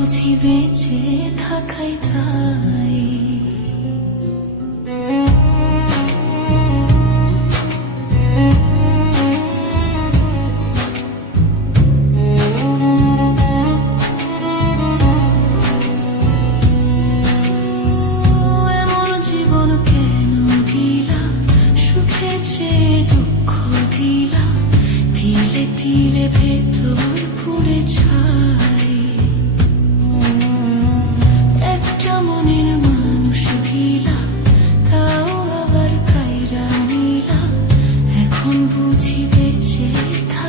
বুঝি বেঁচে থাকাই তাই। এখন বুঝি বেঁচে থাকাই তাই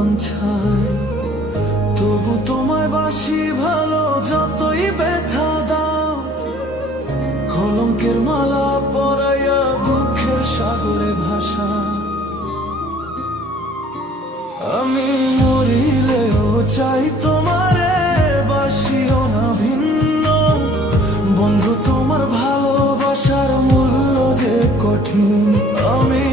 গামছায় তবু তোমায় বাসি ভালো, যতই ব্যথা দাও। কলঙ্কের মালা পরাইয়া দুঃখের সাগরে ভাষা আমি মরিলেও চাই তোমারে, বাসিও না ভিন্ন। বন্ধু, তোমার ভালোবাসার মূল্য যে কঠিন, আমি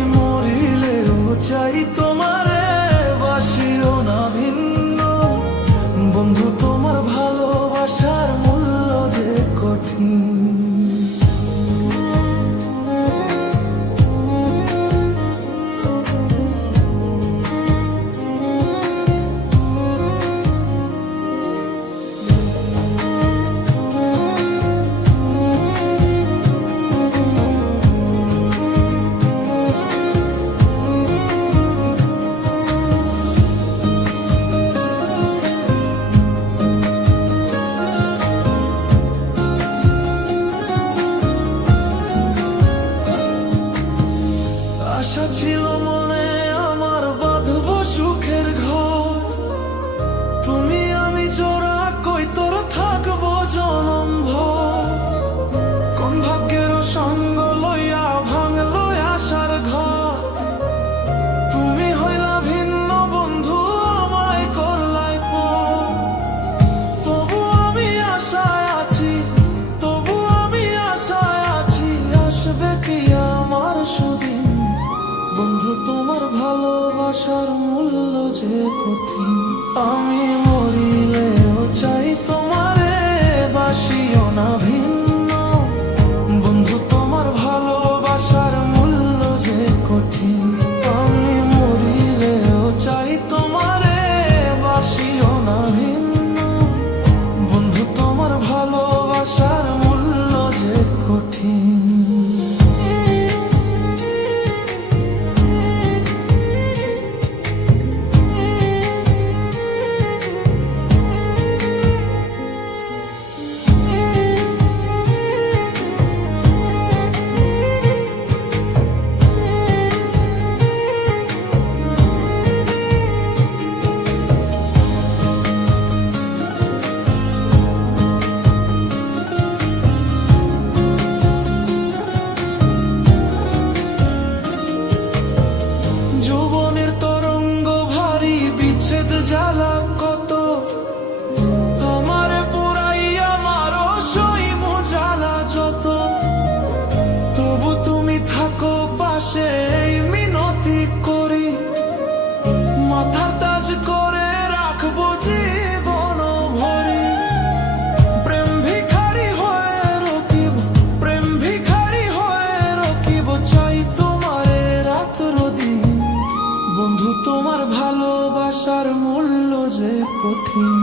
তোমার ভালোবাসার মূল্য যে কঠিন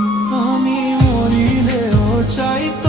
আমি মরিলেও চাইতে